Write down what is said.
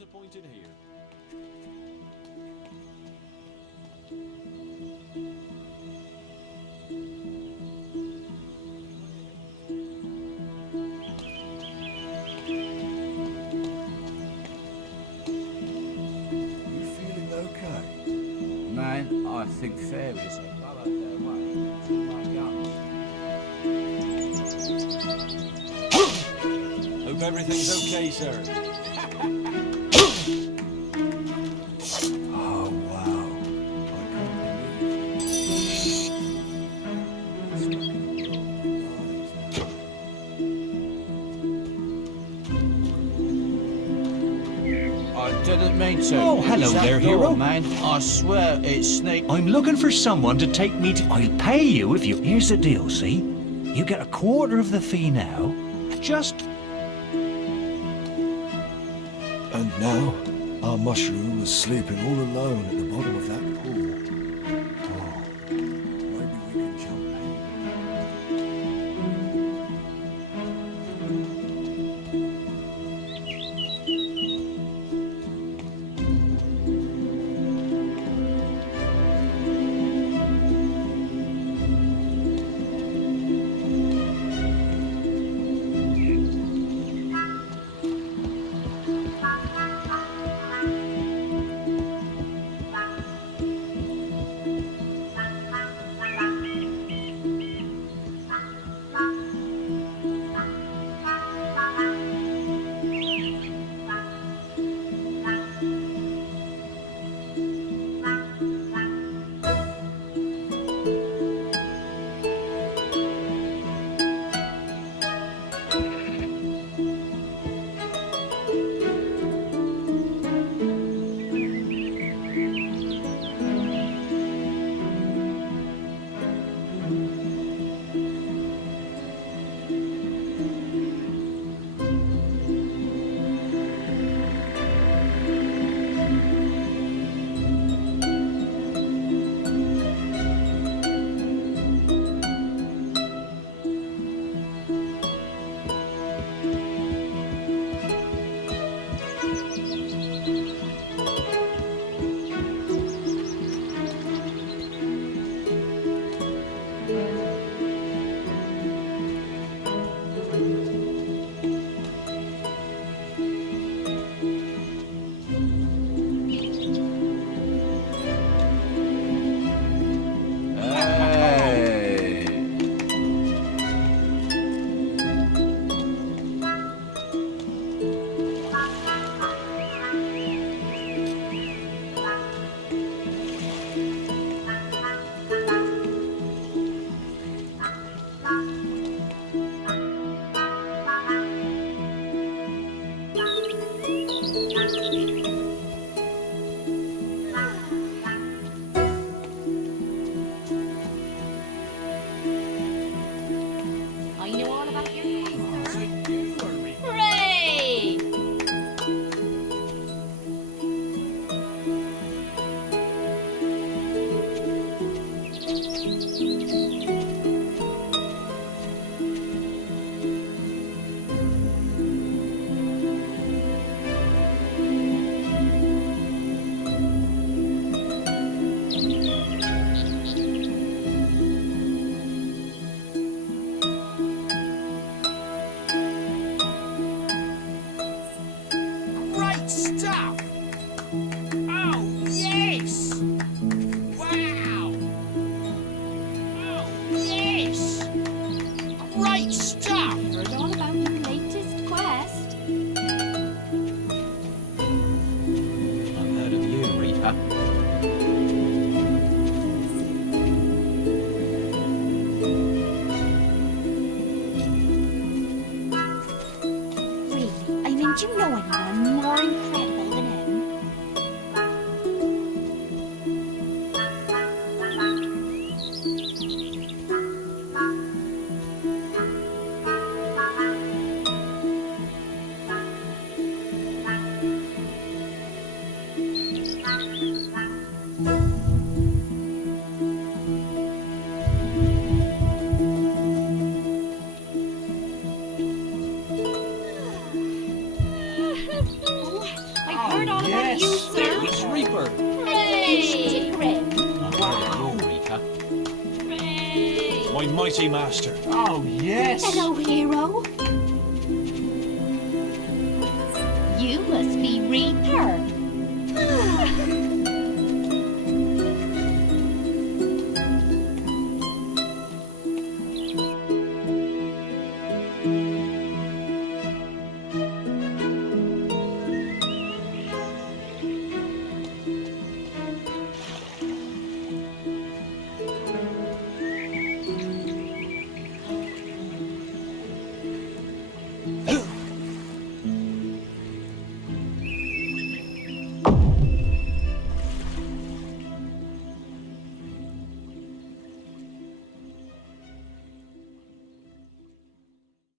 disappointed here. You feeling okay? Man, I think fairies have burrowed their way into my guts. Hope everything's okay, sir. Oh, wow. I can't believe it. Stuck in a world of I didn't mean to. Oh, hello It's that there, door, hero. man. I swear it's sneak. I'm looking for someone to take me to... I'll pay you if you... Here's the deal, see? You get a quarter of the fee now. Just... And now, our mushroom is sleeping all alone at the bottom of that pool. Oh, maybe we can jump in. Hey. I know all about your case, sir. Hooray! Great stuff! Oh, yes! Wow! Oh, yes! Great stuff! Heard all about your latest quest. I've heard of you, Reaper. Really, I mean, do you know anyone more incredible than him? heard all about you, sir. It's Reaper. Hooray! Wow, Eureka. Hooray! My mighty master. Oh, yes. Hello, hero. You must be Reaper.